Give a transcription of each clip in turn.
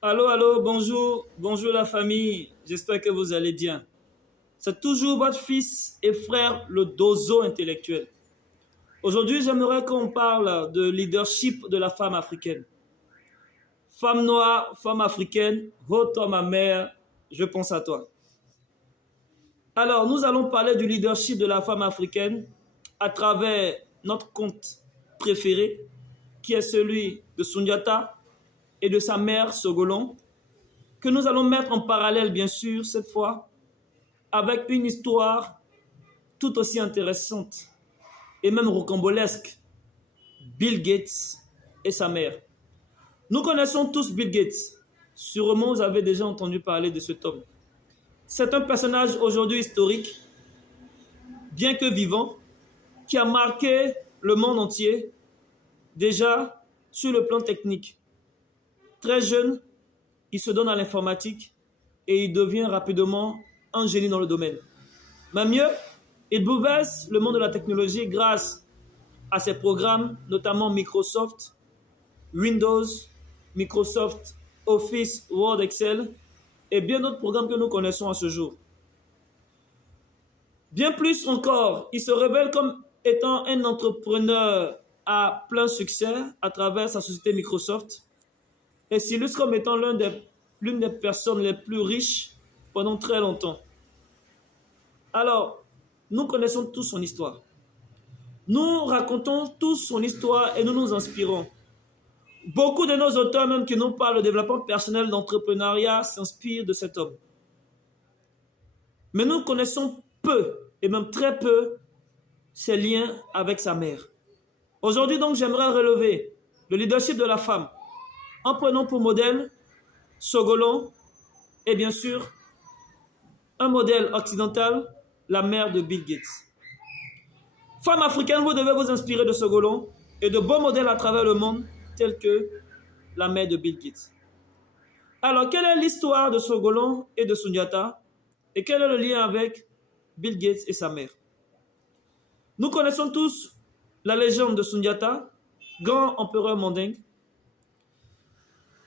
Allô, allô, bonjour, bonjour la famille, j'espère que vous allez bien. C'est toujours votre fils et frère, le Dozo intellectuel. Aujourd'hui, j'aimerais qu'on parle de leadership de la femme africaine. Femme noire, femme africaine, oh toi ma mère, je pense à toi. Alors, nous allons parler du leadership de la femme africaine à travers notre conte préféré, qui est celui de Sundiata et de sa mère Sogolon, que nous allons mettre en parallèle, bien sûr, cette fois, avec une histoire tout aussi intéressante et même rocambolesque, Bill Gates et sa mère. Nous connaissons tous Bill Gates. Sûrement, vous avez déjà entendu parler de cet homme. C'est un personnage aujourd'hui historique, bien que vivant, qui a marqué le monde entier, déjà sur le plan technique. Très jeune, il se donne à l'informatique et il devient rapidement un génie dans le domaine. Mais mieux, il bouleverse le monde de la technologie grâce à ses programmes, notamment Microsoft, Windows, Microsoft Office, Word, Excel et bien d'autres programmes que nous connaissons à ce jour. Bien plus encore, il se révèle comme étant un entrepreneur à plein succès à travers sa société Microsoft et s'illustre comme étant l'une des personnes les plus riches pendant très longtemps. Alors, nous connaissons tous son histoire. Nous racontons tous son histoire et nous nous inspirons. Beaucoup de nos auteurs, même qui nous parlent de développement personnel, d'entrepreneuriat, s'inspirent de cet homme. Mais nous connaissons peu, et même très peu, ses liens avec sa mère. Aujourd'hui, donc, j'aimerais relever le leadership de la femme en prenant pour modèle Sogolon et bien sûr un modèle occidental, la mère de Bill Gates. Femme africaine, vous devez vous inspirer de Sogolon et de beaux modèles à travers le monde tels que la mère de Bill Gates. Alors, quelle est l'histoire de Sogolon et de Sundiata et quel est le lien avec Bill Gates et sa mère? Nous connaissons tous la légende de Sundiata, grand empereur mandingue,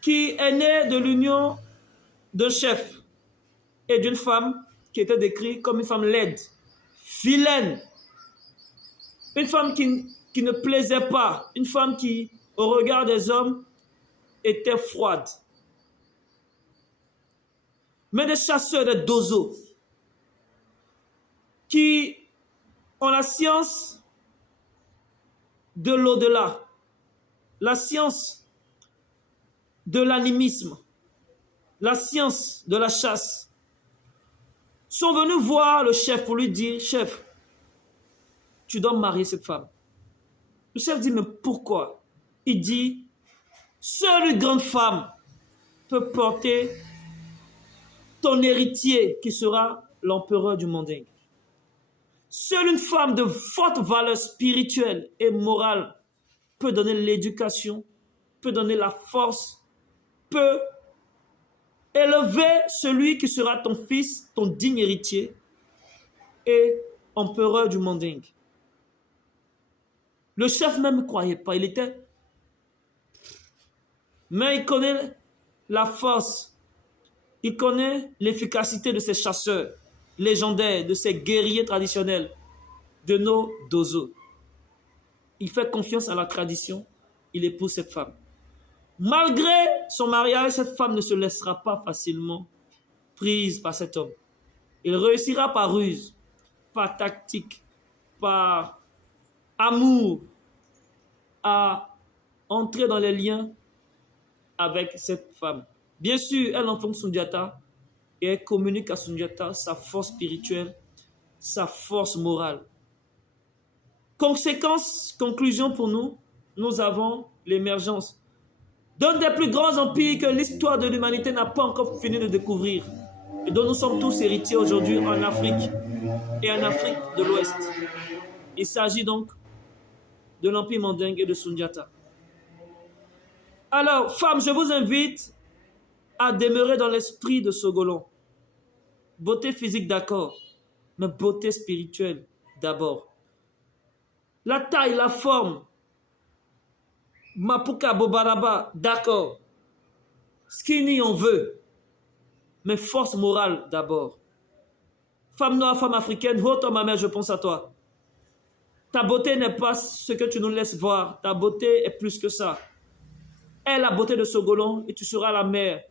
qui est né de l'union d'un chef et d'une femme qui était décrite comme une femme laide, vilaine, une femme qui ne plaisait pas, une femme qui, au regard des hommes, était froide. Mais des chasseurs, des dozos, qui ont la science de l'au-delà, la science de l'animisme, la science de la chasse, sont venus voir le chef pour lui dire, chef, tu dois marier cette femme. Le chef dit, mais pourquoi? Il dit, seule une grande femme peut porter ton héritier qui sera l'empereur du Manding. Seule une femme de forte valeur spirituelle et morale peut donner l'éducation, peut donner la force, peut élever celui qui sera ton fils, ton digne héritier et empereur du Manding. Le chef même ne croyait pas, il était... Mais il connaît la force, il connaît l'efficacité de ces chasseurs légendaires, de ces guerriers traditionnels, de nos dozos. Il fait confiance à la tradition, il épouse cette femme. Malgré son mariage, cette femme ne se laissera pas facilement prise par cet homme. Il réussira par ruse, par tactique, par amour à entrer dans les liens avec cette femme. Bien sûr, elle informe Sundiata et elle communique à Sundiata sa force spirituelle, sa force morale. Conséquence, conclusion pour nous, nous avons l'émergence d'un des plus grands empires que l'histoire de l'humanité n'a pas encore fini de découvrir et dont nous sommes tous héritiers aujourd'hui en Afrique et en Afrique de l'Ouest. Il s'agit donc de l'empire mandingue et de Sundiata. Alors, femmes, je vous invite à demeurer dans l'esprit de Sogolon. Beauté physique, d'accord, mais beauté spirituelle d'abord. La taille, la forme, Mapuka Bobaraba, d'accord. Skinny, on veut. Mais force morale d'abord. Femme noire, femme africaine, oh toi ma mère, je pense à toi. Ta beauté n'est pas ce que tu nous laisses voir. Ta beauté est plus que ça. Aie la beauté de Sogolon et tu seras la mère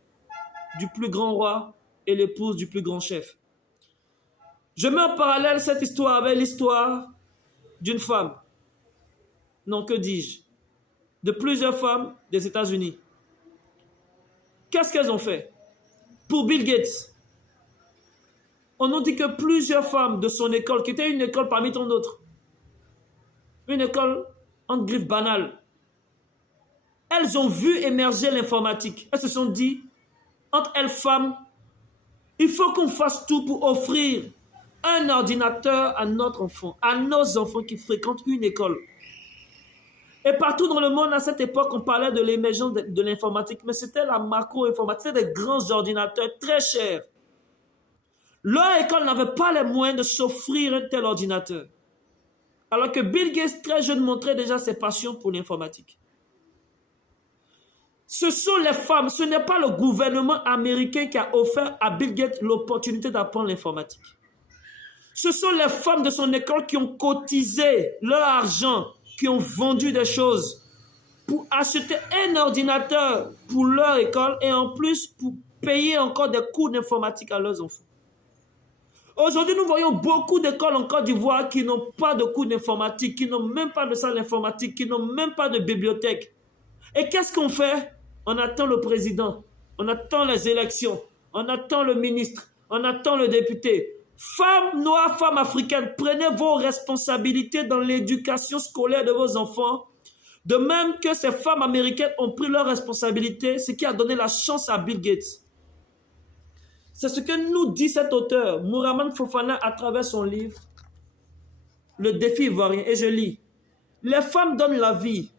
du plus grand roi et l'épouse du plus grand chef. Je mets en parallèle cette histoire avec l'histoire d'une femme. Non, que dis-je? De plusieurs femmes des États-Unis. Qu'est-ce qu'elles ont fait? Pour Bill Gates, on nous dit que plusieurs femmes de son école, qui était une école parmi tant d'autres, une école en griffe banale, elles ont vu émerger l'informatique. Elles se sont dit, entre elles femmes, il faut qu'on fasse tout pour offrir un ordinateur à notre enfant, à nos enfants qui fréquentent une école. Et partout dans le monde, à cette époque, on parlait de l'émergence de l'informatique, mais c'était la macro-informatique, c'était des grands ordinateurs très chers. Leur école n'avait pas les moyens de s'offrir un tel ordinateur. Alors que Bill Gates, très jeune, montrait déjà ses passions pour l'informatique. Ce sont les femmes, ce n'est pas le gouvernement américain qui a offert à Bill Gates l'opportunité d'apprendre l'informatique. Ce sont les femmes de son école qui ont cotisé leur argent, qui ont vendu des choses pour acheter un ordinateur pour leur école et en plus pour payer encore des cours d'informatique à leurs enfants. Aujourd'hui, nous voyons beaucoup d'écoles en Côte d'Ivoire qui n'ont pas de cours d'informatique, qui n'ont même pas de salle d'informatique, qui n'ont même pas de bibliothèque. Et qu'est-ce qu'on fait? On attend le président, on attend les élections, on attend le ministre, on attend le député. Femmes noires, femmes africaines, prenez vos responsabilités dans l'éducation scolaire de vos enfants. De même que ces femmes américaines ont pris leurs responsabilités, ce qui a donné la chance à Bill Gates. C'est ce que nous dit cet auteur, Mouraman Fofana, à travers son livre « Le défi ivoirien ». Et je lis « Les femmes donnent la vie.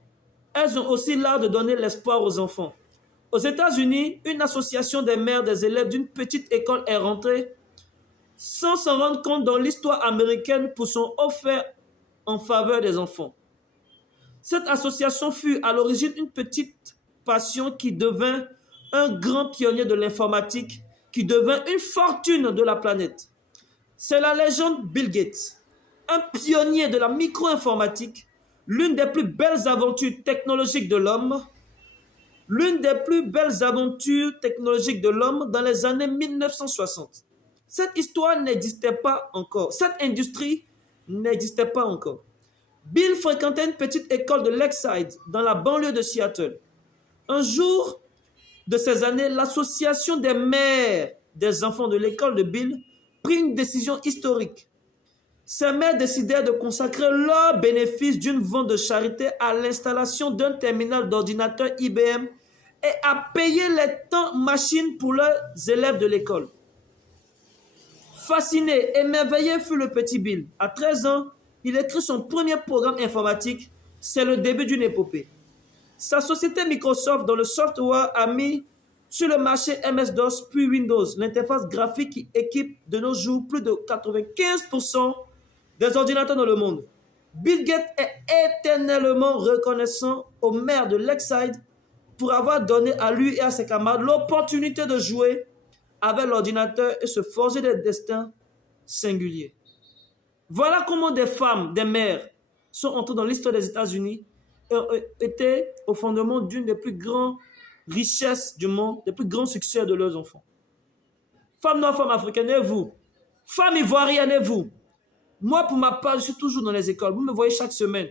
Elles ont aussi l'art de donner l'espoir aux enfants. Aux États-Unis, une association des mères des élèves d'une petite école est rentrée sans s'en rendre compte dans l'histoire américaine pour son offert en faveur des enfants. Cette association fut à l'origine une petite passion qui devint un grand pionnier de l'informatique, qui devint une fortune de la planète. C'est la légende Bill Gates, un pionnier de la micro-informatique, l'une des plus belles aventures technologiques de l'homme, dans les années 1960. Cette histoire n'existait pas encore. Cette industrie n'existait pas encore. Bill fréquentait une petite école de Lakeside, dans la banlieue de Seattle. Un jour de ces années, l'association des mères des enfants de l'école de Bill prit une décision historique. Ces mères décidèrent de consacrer leurs bénéfices d'une vente de charité à l'installation d'un terminal d'ordinateur IBM et à payer les temps machines pour leurs élèves de l'école. Fasciné, émerveillé fut le petit Bill. À 13 ans, il écrit son premier programme informatique. C'est le début d'une épopée. Sa société Microsoft, dont le software a mis sur le marché MS-DOS puis Windows, l'interface graphique qui équipe de nos jours plus de 95% des ordinateurs dans le monde. Bill Gates est éternellement reconnaissant au maire de Lakeside pour avoir donné à lui et à ses camarades l'opportunité de jouer avec l'ordinateur et se forger des destins singuliers. Voilà comment des femmes, des mères, sont entrées dans l'histoire des États-Unis et ont été au fondement d'une des plus grandes richesses du monde, des plus grands succès de leurs enfants. Femmes noires, femmes africaines, et vous? Femmes ivoiriennes, et vous? Moi, pour ma part, je suis toujours dans les écoles. Vous me voyez chaque semaine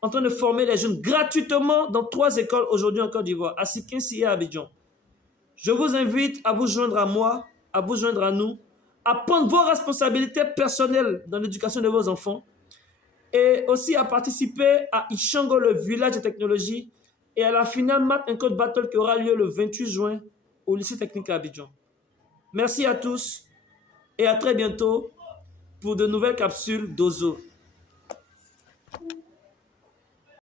en train de former les jeunes gratuitement dans 3 écoles aujourd'hui en Côte d'Ivoire, à Sikinsi et à Abidjan. Je vous invite à vous joindre à moi, à vous joindre à nous, à prendre vos responsabilités personnelles dans l'éducation de vos enfants et aussi à participer à Ishango, le village de technologie, et à la finale Math and Code Battle qui aura lieu le 28 juin au lycée technique à Abidjan. Merci à tous et à très bientôt pour de nouvelles capsules d'Ozo.